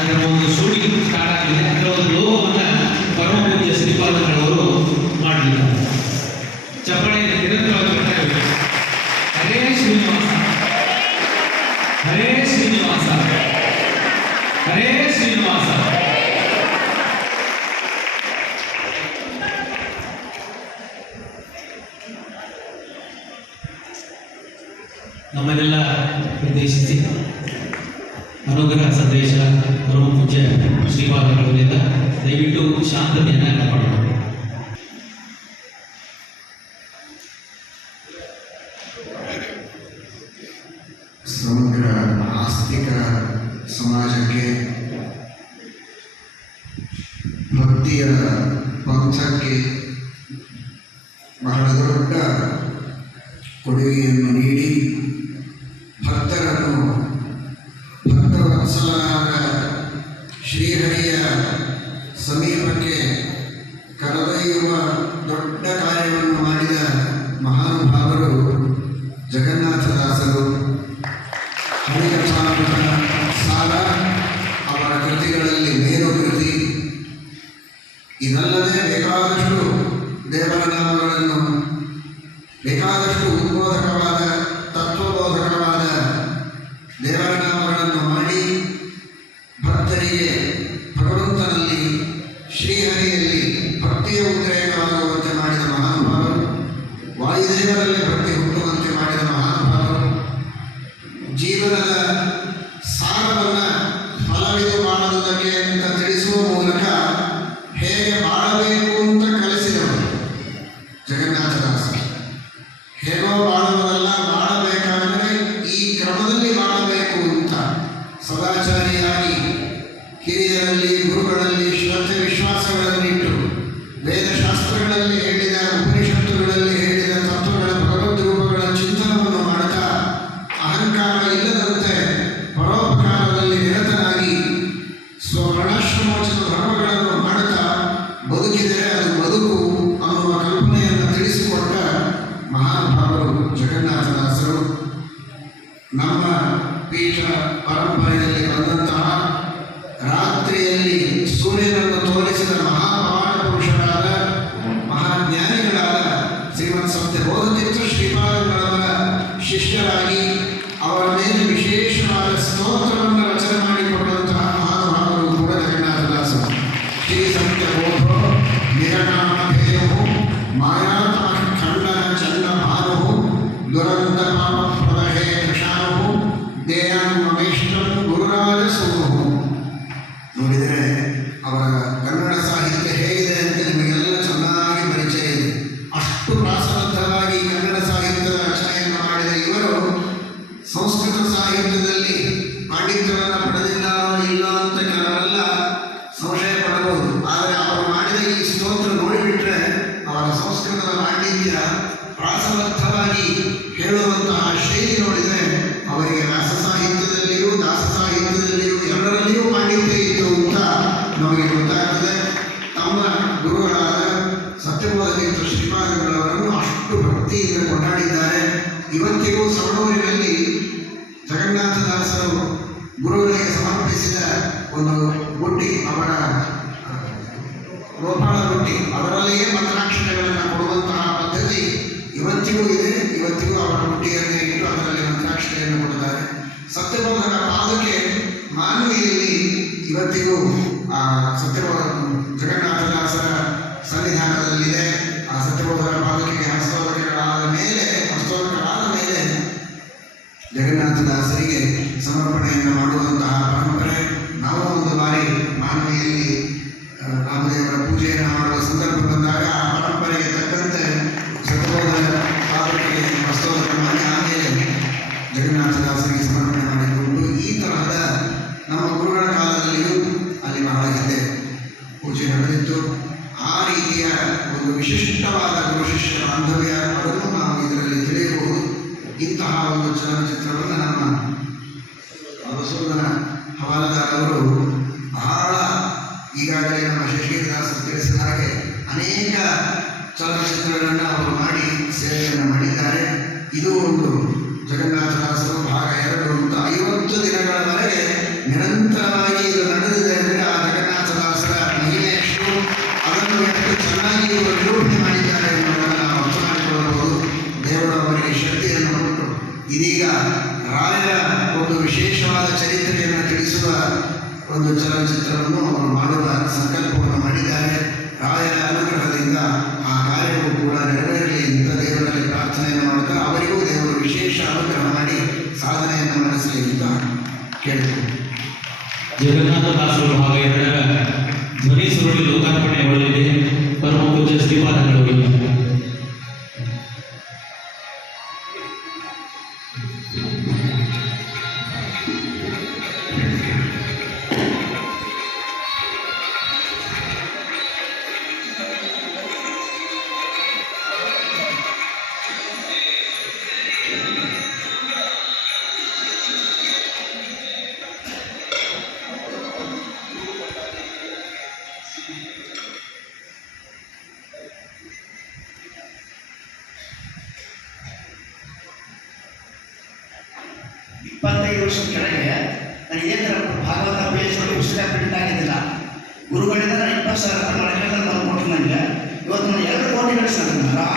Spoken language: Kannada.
ಅದರ ಒಂದು ಶೂಟಿಂಗ್ ಸ್ಟಾರ್ಟ್ ಆಗಿದೆ. ಅದರ ಒಂದು ಲೋಗೋವನ್ನು ಪರಮ ಪೂಜ್ಯ ಶ್ರೀಪಾದಂಗಳವರು ಮಾಡಲಿದ್ದಾರೆ. ಚಪ್ಪಳೆ ನಿರಂತರವಾಗಿ ಬರ್ತಾ ಇವೆ. ಹರೇ ಶ್ರೀನಿವಾಸ, ಹರೇ ಶ್ರೀನಿವಾಸ, ಹರೇ ಶ್ರೀನಿವಾಸ. ನಮ್ಮನ್ನೆಲ್ಲ ಉದ್ದೇಶಿಸಿ ಅನುಗ್ರಹ ಸಂದೇಶ ಪರಮ ಪೂಜ್ಯ ಶ್ರೀಪಾದಗಳಿಂದ ದಯವಿಟ್ಟು ಶಾಂತತೆಯನ್ನು ಕಾಪಾಡೋಣ. ಸಮಗ್ರ ಆಸ್ತಿಕ ಸಮಾಜಕ್ಕೆ, ಭಕ್ತಿಯ ಪಂಥಕ್ಕೆ ಬಹಳ ದೊಡ್ಡ ಕೊಡುಗೆಯನ್ನು ನೀಡಿ ಭಕ್ತರನ್ನು ಭಕ್ತವತ್ಸಲನಾದ ಶ್ರೀಹರಿಯ ಸಮೀಪಕ್ಕೆ ಕರೆದೊಯ್ಯುವ ದೊಡ್ಡ ಕಾರ್ಯವನ್ನು ಮಾಡಿದ ಮಹಾನುಭಾವರು ಜಗನ್ನಾಥದಾಸರು. ಹರಿಕಥಾಮೃತ ಸಾರ ಅವರ ಕೃತಿಗಳಲ್ಲಿ ಮೇರು ಕೃತಿ. ಇದಲ್ಲದೆ ಬೇಕಾದಷ್ಟು ದೇವರ ನಾಮಗಳನ್ನು, ಬೇಕಾದಷ್ಟು ಉದ್ಬೋಧಕವಾದ ತತ್ವಬೋಧಕವಾದ ದೇವರ ನಾಮಗಳನ್ನು ಮಾಡಿ ಭಕ್ತರಿಗೆ ಭಗವಂತನಲ್ಲಿ ಶ್ರೀಹರಿಯಲ್ಲಿ ಭಕ್ತಿಯ ಉದ್ರೇಕವಾಗುವಂತೆ ಮಾಡಿದ ಮಹಾನುಭಾವರು, ವಾಯುದೇವರಲ್ಲಿ ಭಕ್ತಿ ಹುಟ್ಟುವಂತೆ ಮಾಡಿದ ಮಹಾನುಭಾವರು, ಜೀವನದ ಸಾರವನ್ನು ಫಲವಿದು ಬಾಳುವುದಕ್ಕೆ ಅಂತ ತಿಳಿಸುವ ಮೂಲಕ ಹೇಗೆ ಬಾಳಬೇಕು ಅಂತ ಕಲಿಸಿದವರು ಜಗನ್ನಾಥದಾಸರು. ಹೇಗೋ ಬಾಳುವುದಲ್ಲ, ಬಾಳಬೇಕಾದರೆ ಈ ಕ್ರಮದಲ್ಲಿ ಬಾಳಬೇಕು ಅಂತ ಸದಾಚಾರಿಯಾಗಿ ಹಿರಿಯರಲ್ಲಿ, ಗುರುಗಳಲ್ಲಿ ಶ್ರದ್ಧೆ ವಿಶ್ವಾಸಗಳನ್ನಿಟ್ಟು ವೇದಶಾಸ್ತ್ರಗಳಲ್ಲಿ ಹೇಳಿದ, ಉಪನಿಷತ್ತುಗಳಲ್ಲಿ ಹೇಳಿದ ತತ್ವಗಳ ಭಗವದ್ ರೂಪಗಳ ಚಿಂತನವನ್ನು ಮಾಡುತ್ತಾ ಅಹಂಕಾರ ಇಲ್ಲದಂತೆ ಪರೋಪಕಾರದಲ್ಲಿ ನಿರತನಾಗಿ ಸ್ವರ್ಣಾಶ್ರಮೋಚಿತ ಧರ್ಮಗಳನ್ನು ಮಾಡುತ್ತಾ ಬದುಕಿದರೆ ಅದು ಬದುಕು ಅನ್ನುವ ಕಲ್ಪನೆಯನ್ನು ತಿಳಿಸಿಕೊಟ್ಟ ಮಹಾನುಭಾವರು ಜಗನ್ನಾಥದಾಸರು. ನಮ್ಮ ಪೀಠ ಪರಂಪರೆಯಲ್ಲಿ ಬಂದಂತಹ ರಾತ್ರಿಯಲ್ಲಿ ಸೂರ್ಯನನ್ನು ತೋರಿಸಿದ ಮಹಾಪವಾಡ ಪುರುಷರಾದ ಮಹಾಜ್ಞಾನಿಗಳಾದ ಶ್ರೀಮತ್ ಸತ್ಯಬೋಧತೀರ್ಥ ಶ್ರೀಪಾದಂಗಳವರ ಶಿಷ್ಯರಾಗಿ ಅವರ ಮೇಲೆ ವಿಶೇಷವಾದ ಸ್ತೋತ್ರವನ್ನು ರಚನೆ ಮಾಡಿಕೊಟ್ಟಂತಹ ಮಹಾನುಭಾವರು ಕೂಡ ಜಗನ್ನಾಥದಾಸರು. ಶ್ರೀ ಸತ್ಯಬೋಧೋ ನಿರನಾಮಧೇಯೋ ಮಾಯಾತಮ ಖಂಡನ ಚಂಡ ಭಾನು ದುರಂತ ಪಾಪ ಪ್ರದಹೇ ಕೃಷಾನು ದೇಯಾನ್ಮಮೇಷ್ಟಂ ಗುರುರಾಜಸೂನು. ನೋಡಿದರೆ ಅವರ ಕನ್ನಡ ಸಾಹಿತ್ಯ ಹೇಗಿದೆ ಅಂತ ನಿಮಗೆಲ್ಲ ಚೆನ್ನಾಗಿ ಪರಿಚಯ ಇದೆ. ಅಷ್ಟು ಪ್ರಾಸಬದ್ಧವಾಗಿ ಕನ್ನಡ ಸಾಹಿತ್ಯದ ರಚನೆಯನ್ನು ಮಾಡಿದ ಇವರು ಸಂಸ್ಕೃತ ಸಾಹಿತ್ಯದಲ್ಲಿ ಪಾಂಡಿತ್ಯವನ್ನು ಪಡೆದಿಲ್ಲ ಇಲ್ಲ ಅಂತ ಕೆಲವೆಲ್ಲ ಸಂಶಯ ಪಡಬಹುದು. ಆದರೆ ಅವರು ಮಾಡಿದ ಈ ಸ್ತೋತ್ರ ನೋಡಿಬಿಟ್ರೆ ಅವರ ಸಂಸ್ಕೃತದ ಪಾಂಡಿತ್ಯ ಪ್ರಾಸಬದ್ಧವಾಗಿ ಹೇಳುವಂತಹ ಶೈಲಿ ನೋಡಿದರೆ ಅವರಿಗೆ ವ್ಯಾಸ ಸಾಹಿತ್ಯದಲ್ಲಿಯೂ ದಾಸ ಸಾಹಿತ್ಯದಲ್ಲಿಯೂ ಎರಡರಲ್ಲಿಯೂ ಪಾಂಡಿತ್ಯ ಇತ್ತು ಅಂತ ನಮಗೆ ಗೊತ್ತಾಗ್ತದೆ. ತಮ್ಮ ಗುರುಗಳಾದ ಸತ್ಯಬೋಧತೀರ್ಥ ಶ್ರೀಪಾದಂಗಳವರನ್ನು ಅಷ್ಟು ಭಕ್ತಿಯಿಂದ ಕೊಂಡಾಡಿದ್ದಾರೆ. ಇವತ್ತಿಗೂ ಸವಣೂರಿನಲ್ಲಿ ಜಗನ್ನಾಥದಾಸರು ಗುರುಗಳಿಗೆ ಸಮರ್ಪಿಸಿದ ಒಂದು ಬುಟ್ಟಿ, ಅವರ ಗೋಪಾಳ ಬುಟ್ಟಿ, ಅದರಲ್ಲಿಯೇ ಮಂತ್ರಾಕ್ಷರಗಳನ್ನು ಕೊಡುವಂತಹ ಪದ್ಧತಿ ಇವತ್ತಿಗೂ ಇದೆ. ಇವತ್ತಿಗೂ ಅವರ ಬುಟ್ಟಿಯನ್ನು ಇಟ್ಟು ಅದರಲ್ಲಿ ಮಂತ್ರಾಕ್ಷತೆಯನ್ನು ಕೊಡುತ್ತಾರೆ. ಸತ್ಯಬೋಧರ ಪಾದಕ್ಕೆ ಮಾನವಿಯಲ್ಲಿ ಇವತ್ತಿಗೂ ಸತ್ಯಬೋಧ ಜಗನ್ನಾಥದಾಸರ ಸನ್ನಿಧಾನದಲ್ಲಿದೆ. ಆ ಸತ್ಯಬೋಧರ ಪಾದಕ್ಕೆ ಹಸ್ತೋದಕಗಳಾದ ಮೇಲೆ ಜಗನ್ನಾಥದಾಸರಿಗೆ ಸಮರ್ಪಣೆಯನ್ನು ಮಾಡುವಂತಹ ಪರಂಪರೆ. ನಾವು ಒಂದು ಬಾರಿ ಮಾನವಿಯಲ್ಲಿ ರಾಮದೇವರ ಪೂಜೆಯನ್ನು ಮಾಡುವ ಸಂದರ್ಭ ಬಂದಾಗ ಆ ಪರಂಪರೆಗೆ ತಕ್ಕಂತೆ ಸತ್ಯಬೋಧರ ಪಾದಕ್ಕೆ ಹಸ್ತೋದಕ ಮಾಡಿ ಆಮೇಲೆ ಜಗನ್ನಾಥದಾಸರಿಗೆ ಸಮರ್ಪಣೆ ಮಾಡಿಕೊಂಡು ಈ ತರಹದ ನಮ್ಮ ಗುರುಗಳ ಕಾಲದಲ್ಲಿಯೂ ಅಲ್ಲಿ ಬಹಳ ಹಿಂದೆ ಪೂಜೆ ನಡೆದಿತ್ತು. ಆ ರೀತಿಯ ಒಂದು ವಿಶಿಷ್ಟವಾದ ಗುರು ಶಿಷ್ಯ ಬಾಂಧವ್ಯ ಅದನ್ನು ನಾವು ಇದರಲ್ಲಿ ತಿಳಿಯಬಹುದು. ಇಂತಹ ಒಂದು ಚಲನಚಿತ್ರವನ್ನು ನಮ್ಮ ಮಧುಸೂದನ ಹವಾಲದಾರ್ ಅವರು ಬಹಳ ಈಗಾಗಲೇ ನಮ್ಮ ಶಶಿದಾಸರು ತಿಳಿಸಿದ ಹಾಗೆ ಅನೇಕ ಚಲನಚಿತ್ರಗಳನ್ನು ಅವರು ಮಾಡಿ ಸೇವೆಯನ್ನು ಮಾಡಿದ್ದಾರೆ. ಇದು ಒಂದು ಜಗನ್ನಾಥದಾಸರು ಭಾಗ 2 ಅಂತ 50 ದಿನಗಳವರೆಗೆ ನಿರಂತರವಾಗಿ ಇದು ನಡೆದ ಒಂದು ಚಲನಚಿತ್ರವನ್ನು ಅವರು ಮಾಡುವ ಸಂಕಲ್ಪವನ್ನು ಮಾಡಿದ್ದಾರೆ. ರಾಯರ ಅನುಗ್ರಹದಿಂದ ಆ ಕಾರ್ಯವೂ ಕೂಡ ನೆರವೇರಲಿ ಅಂತ ದೇವರಲ್ಲಿ ಪ್ರಾರ್ಥನೆಯನ್ನು ಮಾಡುತ್ತಾ ಅವರಿಗೂ ದೇವರು ವಿಶೇಷ ಅನುಗ್ರಹ ಮಾಡಿ ಸಾಧನೆಯನ್ನು ಮಾಡಿಸಲಿ ಅಂತ ಕೇಳಿದರು. ಜಗನ್ನಾಥದಾಸರು ಭಾಗ 2ರ ಧ್ವನಿ ಸುರುಳಿ ಲೋಕಾರ್ಪಣೆಗೊಳ್ಳಲಿದೆ. ಪರಮ ಪೂಜ್ಯ ಶ್ರೀಪಾದಗಳವರಿಂದ ವರ್ಷದ ಕೆಳಗೆ ನಾನು ಇದೇ ಥರ ಭಾಗವತ ಬೇಯಿಸೋದು ಪುಸ್ತಕ ಪ್ರಿಂಟ್ ಆಗಿದ್ದಿಲ್ಲ. ಗುರುಗಳಿಂದ ನಾನು 20,000 ರೂಪಾಯಿ ಮಾಡ್ಕೊಂಡು ನಾನು ಕೊಟ್ಟು ನನಗೆ ಇವತ್ತು ನಾನು 2 ಕೋಟಿ ಗಳಿಸ್ತಾರೆ.